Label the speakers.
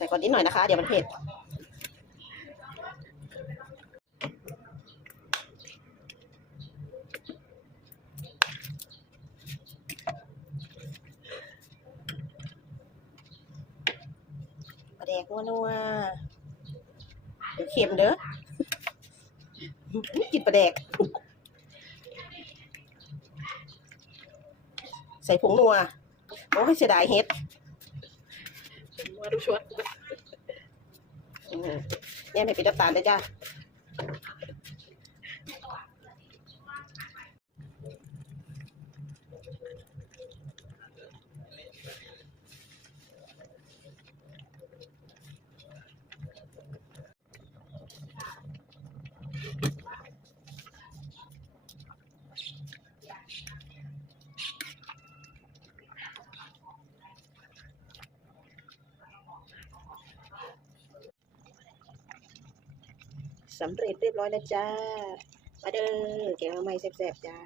Speaker 1: ใส่ก่อนนิดหน่อยนะคะ เดี๋ยวมันเผ็ดแดกนัวๆเดี๋ยวเค็มเด้อกินปลาแดก ใส่ผงนัวโอ้ยเสียดายเฮ็ด
Speaker 2: มาดูชวด
Speaker 1: เนี่ยไม่ปิดน้ำตาลเลยจ้า สำเร็จเรียบร้อยแล้วจ้า มาเด้อแกงละไม้แซ่บๆจ้า